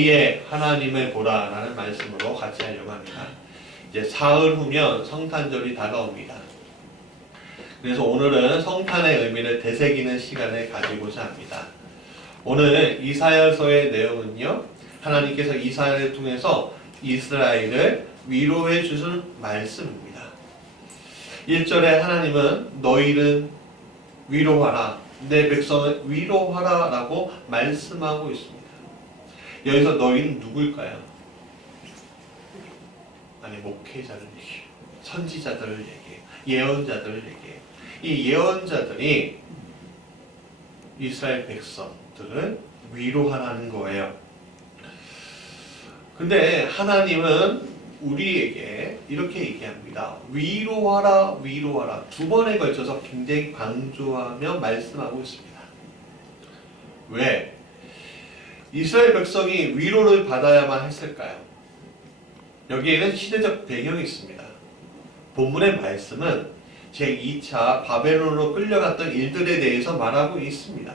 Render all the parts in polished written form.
너희의 하나님을 보라라는 말씀으로 같이 하려고 합니다. 이제 사흘 후면 성탄절이 다가옵니다. 그래서 오늘은 성탄의 의미를 되새기는 시간을 가지고자 합니다. 오늘 이사야서의 내용은요, 하나님께서 이사야를 통해서 이스라엘을 위로해 주신 말씀입니다. 1절에 하나님은 너희를 위로하라, 내 백성을 위로하라 라고 말씀하고 있습니다. 여기서 너희는 누굴까요? 아니, 목회자를 얘기해요. 선지자들을 얘기해요. 예언자들을 얘기해요. 이 예언자들이 이스라엘 백성들을 위로하라는 거예요. 근데 하나님은 우리에게 이렇게 얘기합니다. 위로하라, 위로하라. 두 번에 걸쳐서 굉장히 강조하며 말씀하고 있습니다. 왜? 이스라엘 백성이 위로를 받아야만 했을까요? 여기에는 시대적 배경이 있습니다. 본문의 말씀은 제2차 바벨론으로 끌려갔던 일들에 대해서 말하고 있습니다.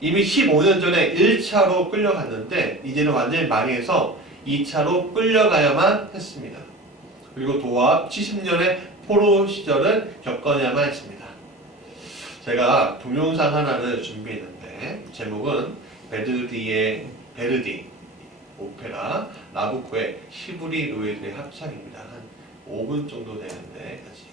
이미 15년 전에 1차로 끌려갔는데 이제는 완전히 망해서 2차로 끌려가야만 했습니다. 그리고 도합 70년의 포로 시절을 겪어야만 했습니다. 제가 동영상 하나를 준비했는데 제목은 베르디 오페라 나부코의 시브리 노예들의 합창입니다. 한 5분 정도 되는데 같이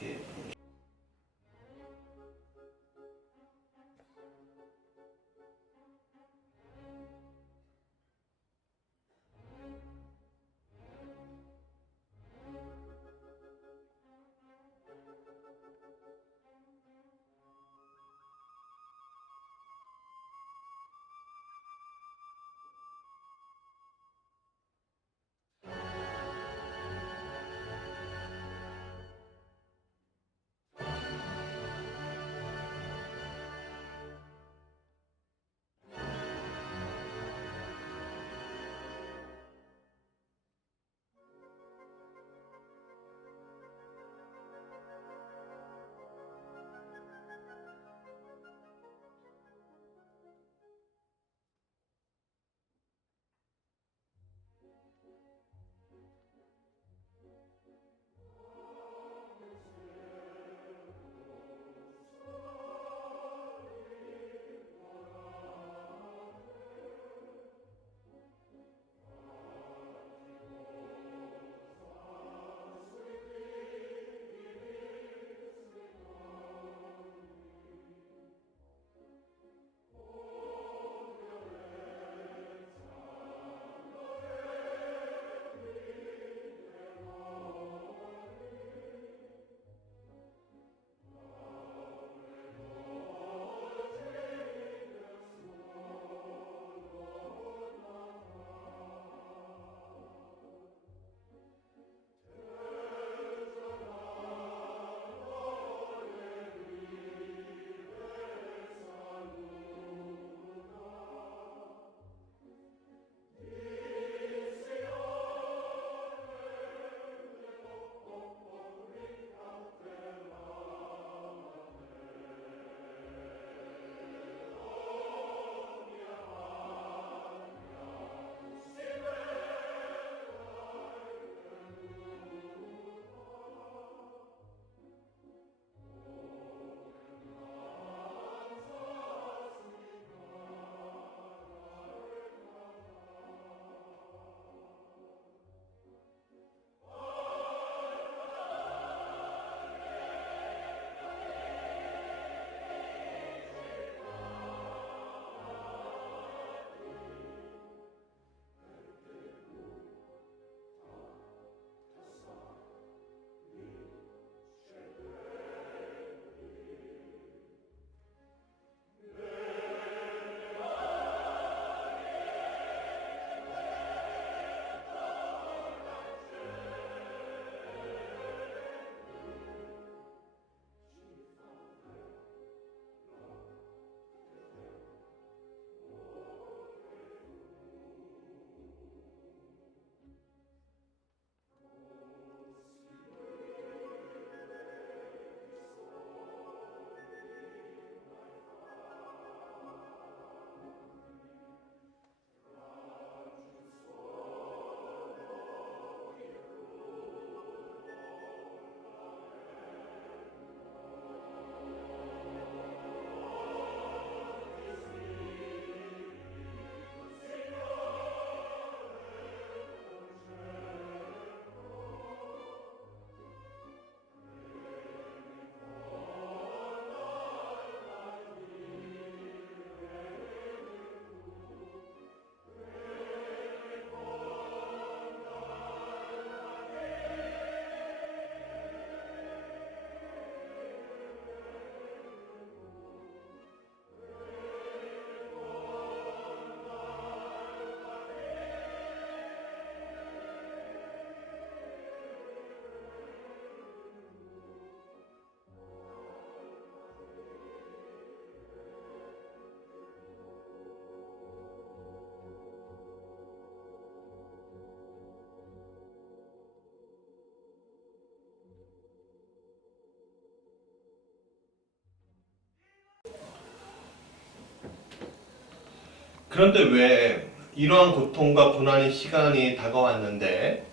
그런데 왜 이러한 고통과 고난의 시간이 다가왔는데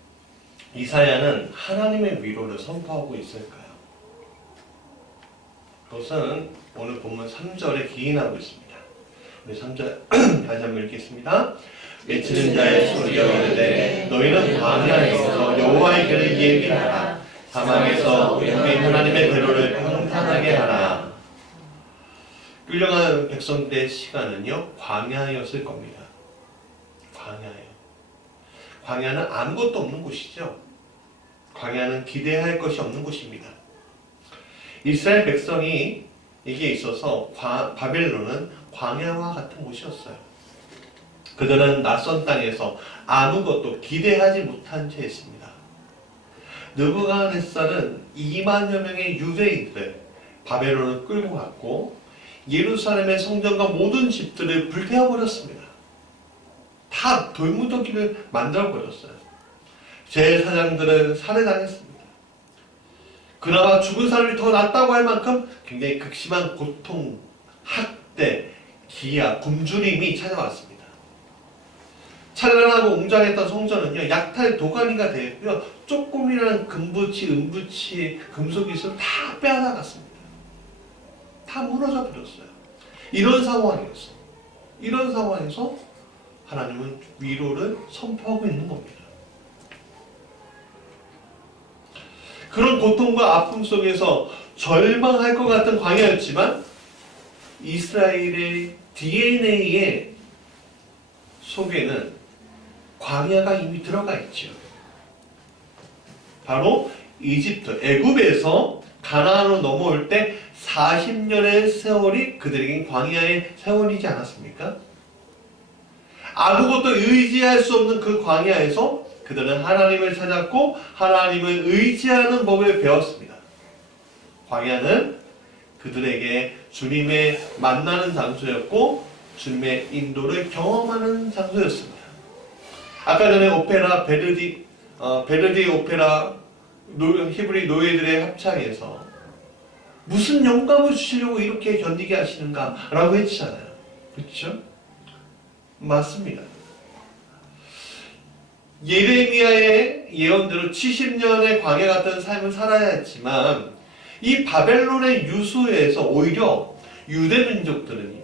이사야는 하나님의 위로를 선포하고 있을까요? 그것은 오늘 본문 3절에 기인하고 있습니다. 우리 3절 다시 한번 읽겠습니다. 외치는 자의 소리여 이르되 너희는 광야에서 여호와의 길을 예비하라. 사막에서 우리 하나님의 대로를 평탄하게 하라. 끌려간 백성들의 시간은요 광야였을 겁니다. 광야예요. 광야는 아무것도 없는 곳이죠. 광야는 기대할 것이 없는 곳입니다. 이스라엘 백성이 이게 있어서 바벨론은 광야와 같은 곳이었어요. 그들은 낯선 땅에서 아무것도 기대하지 못한 채 했습니다. 느부갓네살은 2만여 명의 유대인들을 바벨론을 끌고 갔고 예루살렘의 성전과 모든 집들을 불태워버렸습니다. 다 돌무더기를 만들어버렸어요. 제사장들은 살해당했습니다. 그나마 죽은 사람이 더 낫다고 할 만큼 굉장히 극심한 고통, 학대, 기아, 굶주림이 찾아왔습니다. 찬란하고 웅장했던 성전은요 약탈 도가니가 되었고요 조금이라는 금붙이, 은붙이, 금속이슬 다 빼앗아갔습니다. 다 무너져 버렸어요. 이런 상황에서 하나님은 위로를 선포하고 있는 겁니다. 그런 고통과 아픔 속에서 절망할 것 같은 광야였지만 이스라엘의 DNA의 속에는 광야가 이미 들어가 있죠. 바로 이집트, 애굽에서 가나안으로 넘어올 때 40년의 세월이 그들에겐 광야의 세월이지 않았습니까? 아무것도 의지할 수 없는 그 광야에서 그들은 하나님을 찾았고 하나님을 의지하는 법을 배웠습니다. 광야는 그들에게 주님의 만나는 장소였고 주님의 인도를 경험하는 장소였습니다. 아까 전에 오페라 베르디 오페라 히브리 노예들의 합창에서 무슨 영감을 주시려고 이렇게 견디게 하시는가 라고 했잖아요. 그렇죠? 맞습니다. 예레미야의 예언대로 70년의 광야 같은 삶을 살아야 했지만 이 바벨론의 유수에서 오히려 유대민족은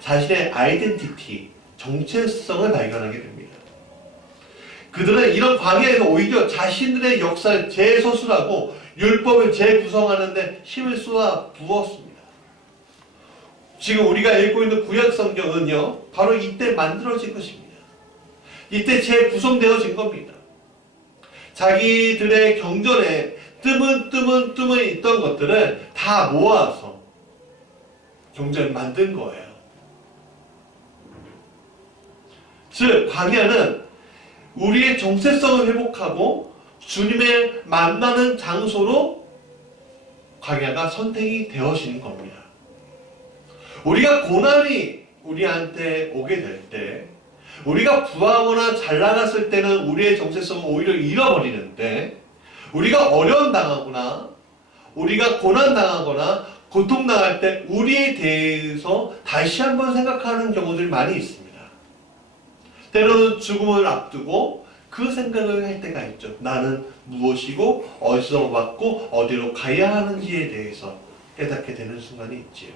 자신의 아이덴티티, 정체성을 발견하게 됩니다. 그들은 이런 광야에서 오히려 자신들의 역사를 재서술하고 율법을 재구성하는 데 힘을 쏟아 부었습니다. 지금 우리가 읽고 있는 구약 성경은요 바로 이때 만들어진 것입니다. 이때 재구성되어진 겁니다. 자기들의 경전에 뜨문 있던 것들을 다 모아서 경전을 만든 거예요. 즉 광야는 우리의 정체성을 회복하고 주님의 만나는 장소로 광야가 선택이 되어지는 겁니다. 우리가 고난이 우리한테 오게 될 때, 우리가 부하거나 잘 나갔을 때는 우리의 정체성을 오히려 잃어버리는데, 우리가 어려움 당하거나 우리가 고난 당하거나 고통 당할 때 우리에 대해서 다시 한번 생각하는 경우들이 많이 있습니다. 때로는 죽음을 앞두고 그 생각을 할 때가 있죠. 나는 무엇이고 어디서 왔고 어디로 가야 하는지에 대해서 깨닫게 되는 순간이 있지요.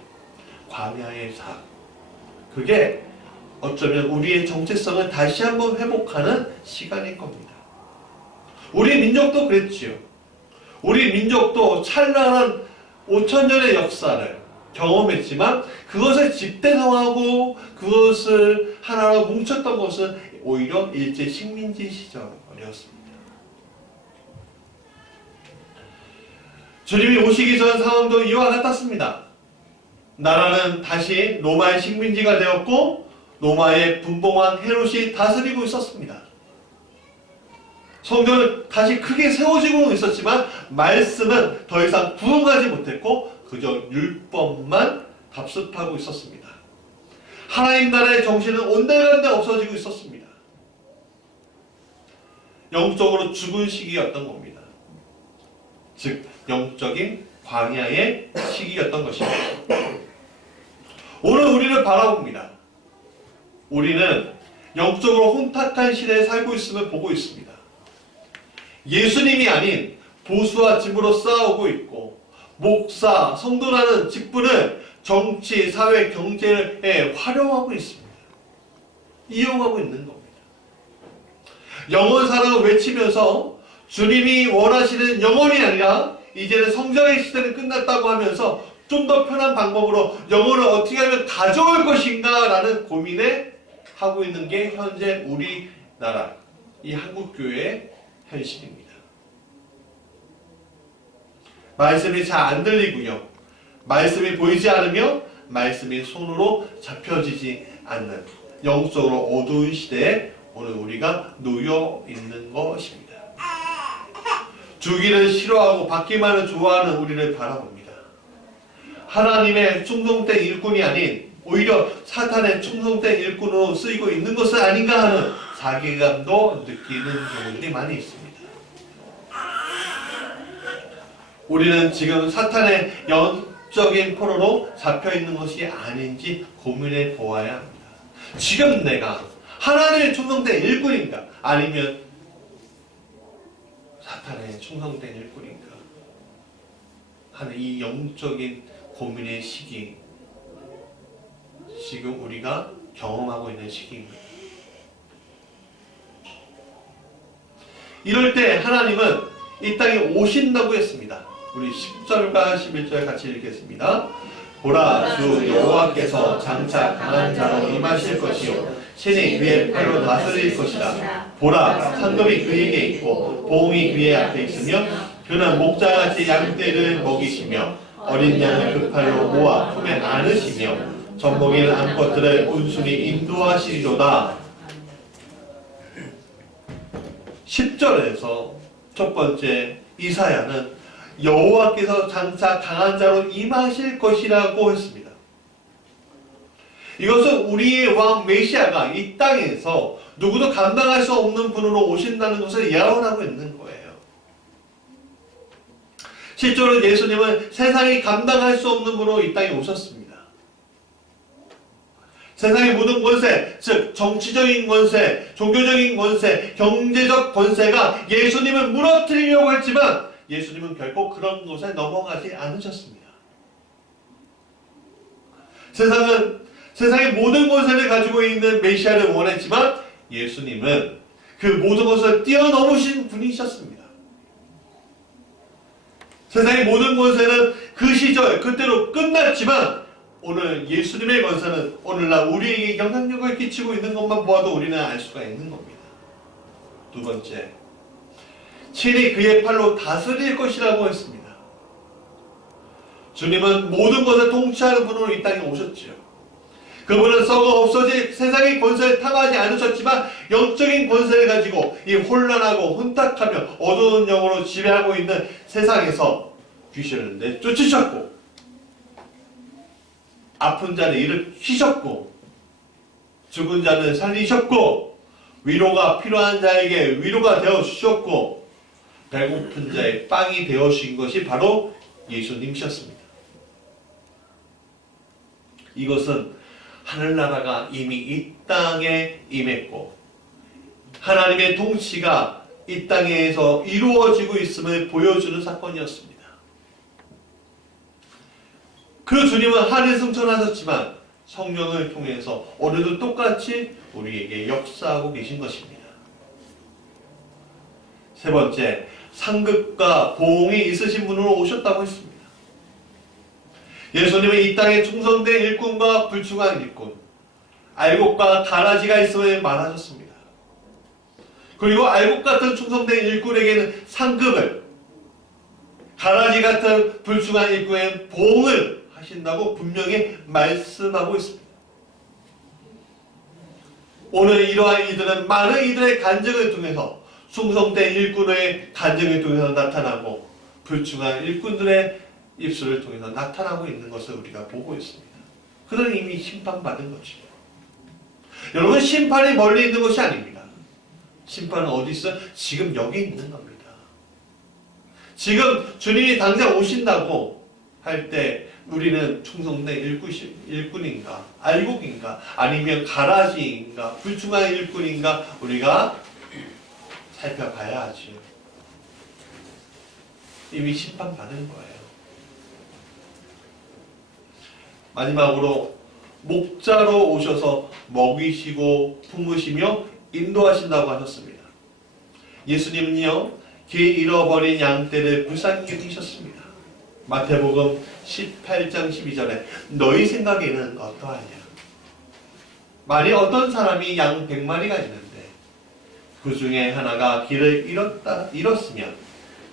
광야의 삶. 그게 어쩌면 우리의 정체성을 다시 한번 회복하는 시간일 겁니다. 우리 민족도 그랬지요. 우리 민족도 찬란한 5,000년의 역사를 경험했지만 그것을 집대성하고 그것을 하나로 뭉쳤던 것은 오히려 일제 식민지 시절이었습니다. 주님이 오시기 전 상황도 이와 같았습니다. 나라는 다시 로마의 식민지가 되었고 로마의 분봉왕 헤롯이 다스리고 있었습니다. 성전은 다시 크게 세워지고 있었지만 말씀은 더 이상 부응하지 못했고 그저 율법만 답습하고 있었습니다. 하나님 나라의 정신은 온데간데 없어지고 있었습니다. 영적으로 죽은 시기였던 겁니다. 즉 영적인 광야의 시기였던 것입니다. 오늘 우리를 바라봅니다. 우리는 영적으로 혼탁한 시대에 살고 있음을 보고 있습니다. 예수님이 아닌 보수와 짐으로 싸우고 있고, 목사, 성도라는 직분을 정치, 사회, 경제에 활용하고 있습니다. 이용하고 있는 겁니다. 영원 사랑을 외치면서 주님이 원하시는 영혼이 아니라 이제는 성장의 시대는 끝났다고 하면서 좀 더 편한 방법으로 영혼을 어떻게 하면 가져올 것인가 라는 고민에 하고 있는 게 현재 우리나라, 이 한국교회의 현실입니다. 말씀이 잘 안 들리고요. 말씀이 보이지 않으며 말씀이 손으로 잡혀지지 않는 영적으로 어두운 시대에 오늘 우리가 놓여 있는 것입니다. 주기를 싫어하고 받기만을 좋아하는 우리를 바라봅니다. 하나님의 충성된 일꾼이 아닌 오히려 사탄의 충성된 일꾼으로 쓰이고 있는 것은 아닌가 하는 자괴감도 느끼는 경우들이 많이 있습니다. 우리는 지금 사탄의 영적인 포로로 잡혀있는 것이 아닌지 고민해 보아야 합니다. 지금 내가 하나님의 충성된 일꾼인가? 아니면 사탄의 충성된 일꾼인가? 하는 이 영적인 고민의 시기, 지금 우리가 경험하고 있는 시기입니다. 이럴 때 하나님은 이 땅에 오신다고 했습니다. 우리 10절과 11절 같이 읽겠습니다. 보라, 주 여호와께서 장차 강한 자로 임하실 것이요 신이 그의 팔로 다스릴 것이다. 보라, 상급이 그에게 있고 보응이 그의 앞에 있으며 그는 목자같이 양떼를 먹이시며 어린 양을 그 팔로 모아 품에 안으시며 젖먹이는 암컷들을 온순히 인도하시리로다. 10절에서 첫 번째 이사야는 여호와께서 장차 강한 자로 임하실 것이라고 했습니다. 이것은 우리의 왕 메시아가 이 땅에서 누구도 감당할 수 없는 분으로 오신다는 것을 예언하고 있는 거예요. 실제로 예수님은 세상이 감당할 수 없는 분으로 이 땅에 오셨습니다. 세상의 모든 권세, 즉 정치적인 권세, 종교적인 권세, 경제적 권세가 예수님을 무너뜨리려고 했지만 예수님은 결코 그런 곳에 넘어가지 않으셨습니다. 세상은 세상의 모든 권세를 가지고 있는 메시아를 원했지만 예수님은 그 모든 것을 뛰어넘으신 분이셨습니다. 세상의 모든 권세는 그 시절 그때로 끝났지만 오늘 예수님의 권세는 오늘날 우리에게 영향력을 끼치고 있는 것만 보아도 우리는 알 수가 있는 겁니다. 두 번째, 친히 그의 팔로 다스릴 것이라고 했습니다. 주님은 모든 것을 통치하는 분으로 이 땅에 오셨지요. 그분은 썩어 없어질 세상의 권세를 탐하지 않으셨지만 영적인 권세를 가지고 이 혼란하고 혼탁하며 어두운 영으로 지배하고 있는 세상에서 귀신을 내쫓으셨고 아픈 자를 일으키셨고 죽은 자를 살리셨고 위로가 필요한 자에게 위로가 되어 주셨고 배고픈 자의 빵이 되어 주신 것이 바로 예수님이셨습니다. 이것은 하늘나라가 이미 이 땅에 임했고 하나님의 통치가 이 땅에서 이루어지고 있음을 보여주는 사건이었습니다. 그 주님은 하늘 승천하셨지만 성령을 통해서 오늘도 똑같이 우리에게 역사하고 계신 것입니다. 세 번째, 상급과 보응이 있으신 분으로 오셨다고 했습니다. 예수님은 이 땅에 충성된 일꾼과 불충한 일꾼, 알곡과 가라지가 있음을 말하셨습니다. 그리고 알곡 같은 충성된 일꾼에게는 상급을, 가라지 같은 불충한 일꾼에게는 보응을 하신다고 분명히 말씀하고 있습니다. 오늘 이러한 이들은 많은 이들의 간증을 통해서 충성된 일꾼의 간증을 통해서 나타나고 불충한 일꾼들의 입술을 통해서 나타나고 있는 것을 우리가 보고 있습니다. 그들은 이미 심판받은 거죠. 여러분, 심판이 멀리 있는 것이 아닙니다. 심판은 어디 있어요? 지금 여기 있는 겁니다. 지금 주님이 당장 오신다고 할 때 우리는 충성대 일꾼인가, 알곡인가, 아니면 가라지인가, 불충한 일꾼인가 우리가 살펴봐야 하지요. 이미 심판받은 거예요. 마지막으로 목자로 오셔서 먹이시고 품으시며 인도하신다고 하셨습니다. 예수님은요, 길 잃어버린 양떼를 불쌍히 여기셨습니다. 마태복음 18장 12절에 너희 생각에는 어떠하냐? 만일 어떤 사람이 양 100마리가 있는데 그 중에 하나가 길을 잃었으면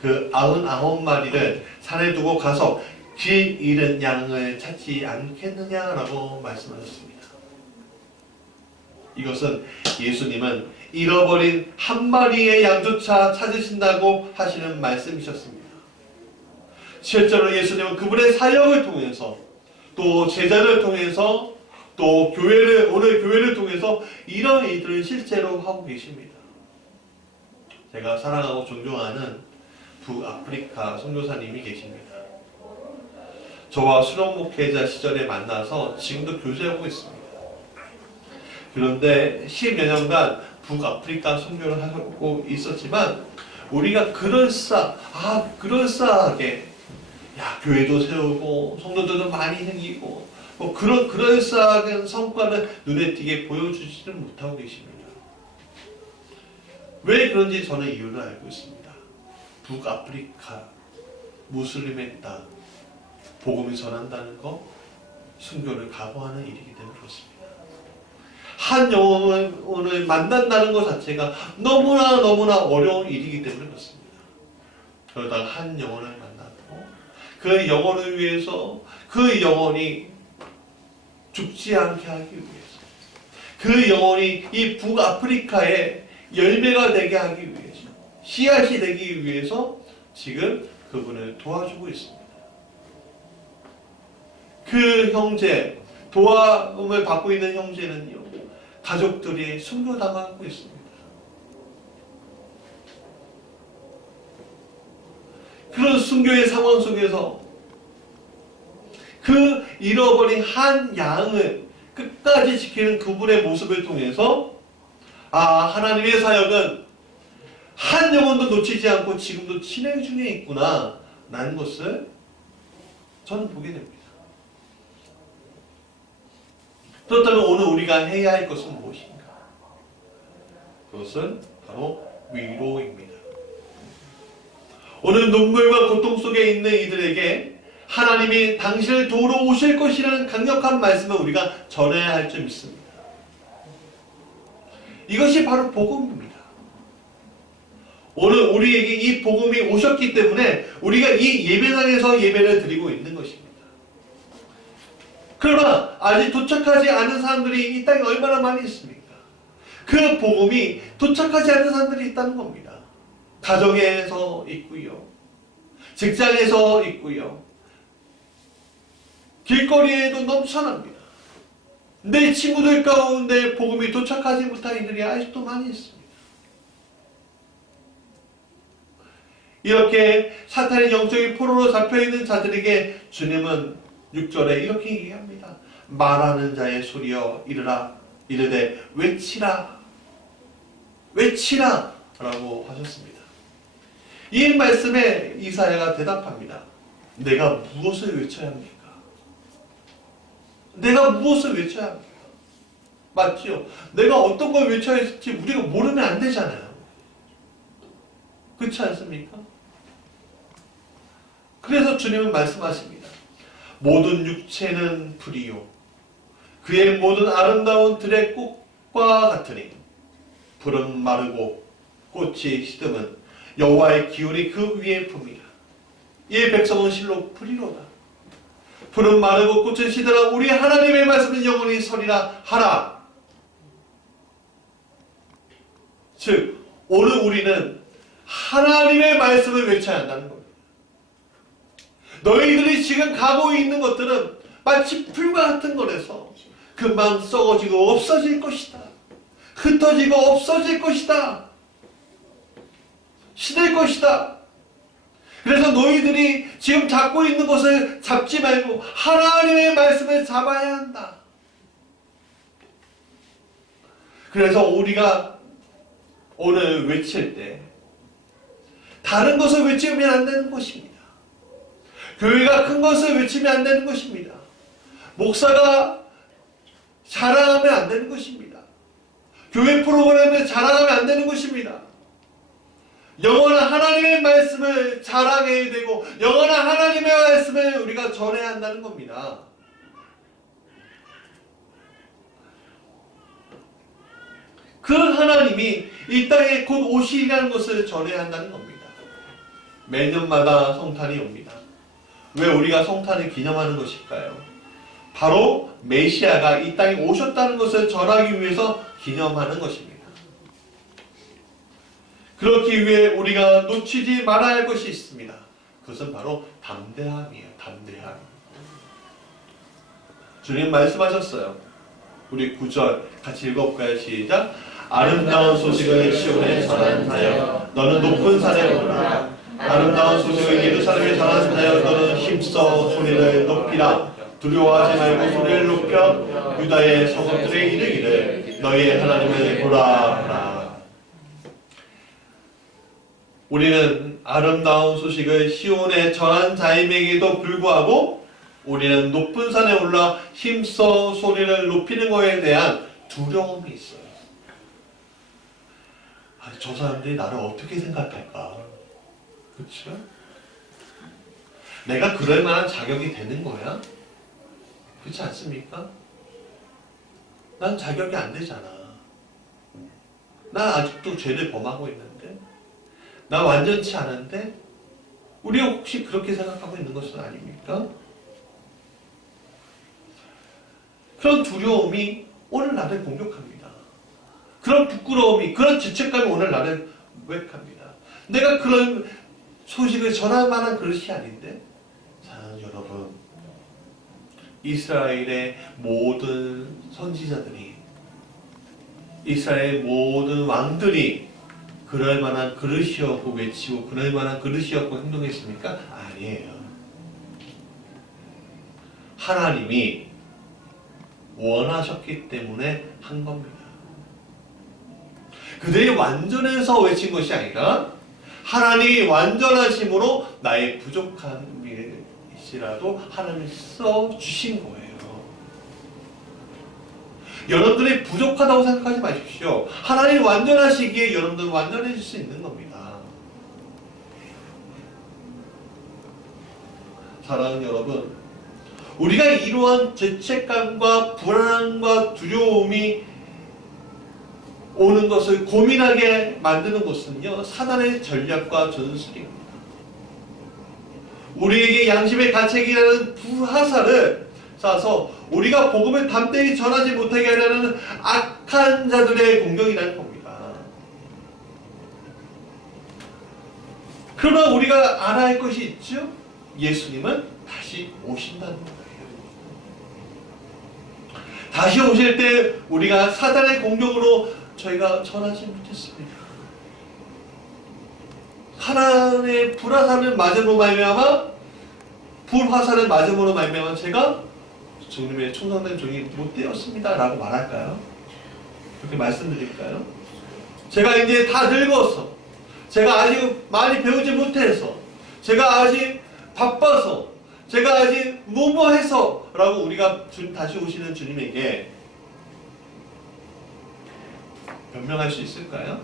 그 99마리를 산에 두고 가서 길 잃은 양을 찾지 않겠느냐라고 말씀하셨습니다. 이것은 예수님은 잃어버린 한 마리의 양조차 찾으신다고 하시는 말씀이셨습니다. 실제로 예수님은 그분의 사역을 통해서 또 제자를 통해서 또 오늘 교회를 통해서 이런 일들을 실제로 하고 계십니다. 제가 사랑하고 존경하는 북아프리카 선교사님이 계십니다. 저와 수련 목회자 시절에 만나서 지금도 교제하고 있습니다. 그런데 10여 년간 북아프리카 선교를 하고 있었지만 우리가 그럴싸하게 교회도 세우고 성도들도 많이 생기고 그런 그럴싸한 성과를 눈에 띄게 보여주지는 못하고 계십니다. 왜 그런지 저는 이유를 알고 있습니다. 북아프리카 무슬림의 땅 복음을 전한다는 거 순교를 각오하는 일이기 때문에 그렇습니다. 한 영혼을 만난다는 것 자체가 너무나 어려운 일이기 때문에 그렇습니다. 그러다가 한 영혼을 만나고 그 영혼을 위해서 그 영혼이 죽지 않게 하기 위해서 그 영혼이 이 북아프리카의 열매가 되게 하기 위해서 씨앗이 되기 위해서 지금 그분을 도와주고 있습니다. 그 형제, 도움을 받고 있는 형제는요, 가족들이 순교당하고 있습니다. 그런 순교의 상황 속에서 그 잃어버린 한 양을 끝까지 지키는 그분의 모습을 통해서 하나님의 사역은 한 영혼도 놓치지 않고 지금도 진행 중에 있구나 라는 것을 저는 보게 됩니다. 그렇다면 오늘 우리가 해야 할 것은 무엇인가? 그것은 바로 위로입니다. 오늘 눈물과 고통 속에 있는 이들에게 하나님이 당신을 도우러 오실 것이라는 강력한 말씀을 우리가 전해야 할 줄 믿습니다. 이것이 바로 복음입니다. 오늘 우리에게 이 복음이 오셨기 때문에 우리가 이 예배당에서 예배를 드리고 있는 것입니다. 그러나 아직 도착하지 않은 사람들이 이 땅에 얼마나 많이 있습니까? 그 복음이 도착하지 않은 사람들이 있다는 겁니다. 가정에서 있고요. 직장에서 있고요. 길거리에도 넘쳐납니다. 내 친구들 가운데 복음이 도착하지 못한 이들이 아직도 많이 있습니다. 이렇게 사탄의 영적인 포로로 잡혀있는 자들에게 주님은 6절에 이렇게 얘기합니다. 말하는 자의 소리여 이르라 이르되 외치라 라고 하셨습니다. 이 말씀에 이사야가 대답합니다. 내가 무엇을 외쳐야 합니까? 내가 무엇을 외쳐야 합니까? 맞지요? 내가 어떤 걸 외쳐야 할지 우리가 모르면 안 되잖아요. 그렇지 않습니까? 그래서 주님은 말씀하십니다. 모든 육체는 불이요 그의 모든 아름다운 들의 꽃과 같으니 풀은 마르고 꽃이 시듬은 여호와의 기운이 그 위에 붑이라. 이 백성은 실로 불이로다. 풀은 마르고 꽃은 시들어 우리 하나님의 말씀은 영원히 서리라 하라. 즉 오늘 우리는 하나님의 말씀을 외쳐야 한다는 겁니다. 너희들이 지금 가고 있는 것들은 마치 풀과 같은 거라서 금방 썩어지고 없어질 것이다. 흩어지고 없어질 것이다. 시들 것이다. 그래서 너희들이 지금 잡고 있는 것을 잡지 말고 하나님의 말씀을 잡아야 한다. 그래서 우리가 오늘 외칠 때 다른 것을 외치면 안 되는 것입니다. 교회가 큰 것을 외치면 안 되는 것입니다. 목사가 자랑하면 안 되는 것입니다. 교회 프로그램을 자랑하면 안 되는 것입니다. 영원한 하나님의 말씀을 자랑해야 되고 영원한 하나님의 말씀을 우리가 전해야 한다는 겁니다. 그 하나님이 이 땅에 곧 오시리라는 것을 전해야 한다는 겁니다. 매년마다 성탄이 옵니다. 왜 우리가 성탄을 기념하는 것일까요? 바로 메시아가 이 땅에 오셨다는 것을 전하기 위해서 기념하는 것입니다. 그렇기 위해 우리가 놓치지 말아야 할 것이 있습니다. 그것은 바로 담대함이에요. 담대함. 주님 말씀하셨어요. 우리 9절 같이 읽어볼까요? 시작. 아름다운 소식을 시온에 전하여 너는 높은 산에 오르라. 아름다운 소식을 예루살렘에 전하여 너는 힘써 소리를 높이라. 두려워하지 말고 소리를 높여 유다의 성읍들에 이르기를 너희의 하나님을 보라. 우리는 아름다운 소식을 시온에 전한 자임에게도 불구하고 우리는 높은 산에 올라 힘써 소리를 높이는 것에 대한 두려움이 있어요. 저 사람들이 나를 어떻게 생각할까? 그렇죠? 내가 그럴 만한 자격이 되는 거야? 그렇지 않습니까? 난 자격이 안 되잖아. 난 아직도 죄를 범하고 있는데, 나 완전치 않은데, 우리 혹시 그렇게 생각하고 있는 것은 아닙니까? 그런 두려움이 오늘 나를 공격합니다. 그런 부끄러움이, 그런 죄책감이 오늘 나를 모욕합니다. 내가 그런 소식을 전할 만한 그릇이 아닌데, 사랑하는 여러분, 이스라엘의 모든 선지자들이, 이스라엘의 모든 왕들이 그럴 만한 그릇이었고 외치고 그럴 만한 그릇이었고 행동했습니까? 아니에요. 하나님이 원하셨기 때문에 한 겁니다. 그들이 완전해서 외친 것이 아니라 하나님이 완전하심으로 나의 부족함이라도 하나님이 써주신 거예요. 여러분들이 부족하다고 생각하지 마십시오. 하나님이 완전하시기에 여러분들은 완전해질 수 있는 겁니다. 사랑하는 여러분, 우리가 이러한 죄책감과 불안함과 두려움이 오는 것을 고민하게 만드는 것은요, 사단의 전략과 전술입니다. 우리에게 양심의 가책이라는 불화살을 쏴서 우리가 복음을 담대히 전하지 못하게 하려는 악한 자들의 공격이라는 겁니다. 그러나 우리가 알아야 할 것이 있죠? 예수님은 다시 오신다는 거예요. 다시 오실 때 우리가 사단의 공격으로 저희가 전하지 못했습니다. 하나님의 불화살을 맞음으로 말미암아, 불화살을 맞음으로 말미암아 제가 주님의 충성된 종이 못 되었습니다 라고 말할까요? 그렇게 말씀드릴까요? 제가 이제 다 늙어서, 제가 아직 많이 배우지 못해서, 제가 아직 바빠서, 제가 아직 무모해서 라고 우리가 다시 오시는 주님에게 변명할 수 있을까요?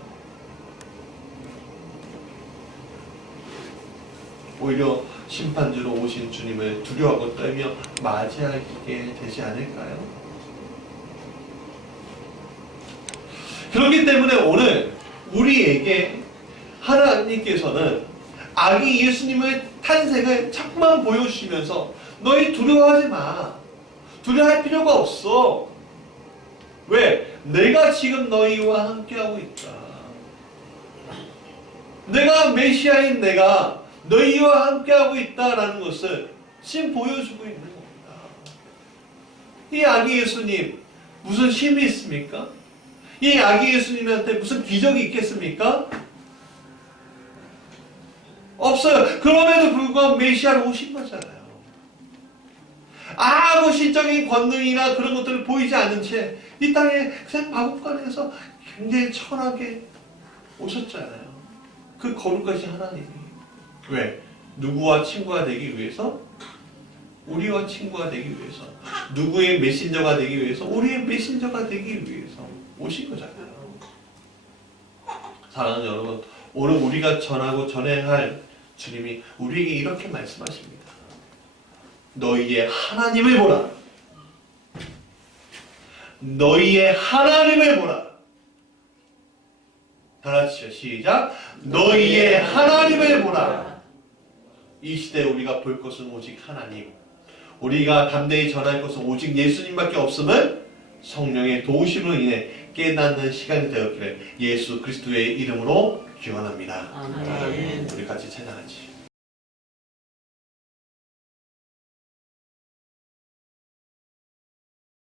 오히려 심판주로 오신 주님을 두려워하고 떨며 맞이하게 되지 않을까요? 그렇기 때문에 오늘 우리에게 하나님께서는 아기 예수님의 탄생을 자꾸만 보여주시면서 너희 두려워하지 마. 두려워할 필요가 없어. 왜? 내가 지금 너희와 함께하고 있다. 내가 메시아인 내가 너희와 함께하고 있다라는 것을 지금 보여주고 있는 겁니다. 이 아기 예수님 무슨 힘이 있습니까? 이 아기 예수님한테 무슨 기적이 있겠습니까? 없어요. 그럼에도 불구하고 메시아로 오신 거잖아요. 아무 신적인 권능이나 그런 것들을 보이지 않는 채 이 땅에 그냥 마구간에서 굉장히 천하게 오셨잖아요. 그 거룩하신 하나님이. 왜? 누구와 친구가 되기 위해서? 우리와 친구가 되기 위해서. 누구의 메신저가 되기 위해서? 우리의 메신저가 되기 위해서 오신 거잖아요. 사랑하는 여러분, 오늘 우리가 전하고 전해야 할 주님이 우리에게 이렇게 말씀하십니다. 너희의 하나님을 보라. 너희의 하나님을 보라. 다 같이요. 시작. 너희의 하나님을 보라. 이 시대에 우리가 볼 것은 오직 하나님. 우리가 담대히 전할 것은 오직 예수님밖에 없음을 성령의 도우심으로 인해 깨닫는 시간이 되었기를 예수 그리스도의 이름으로 기원합니다. 아멘. 우리 같이 찬양하지.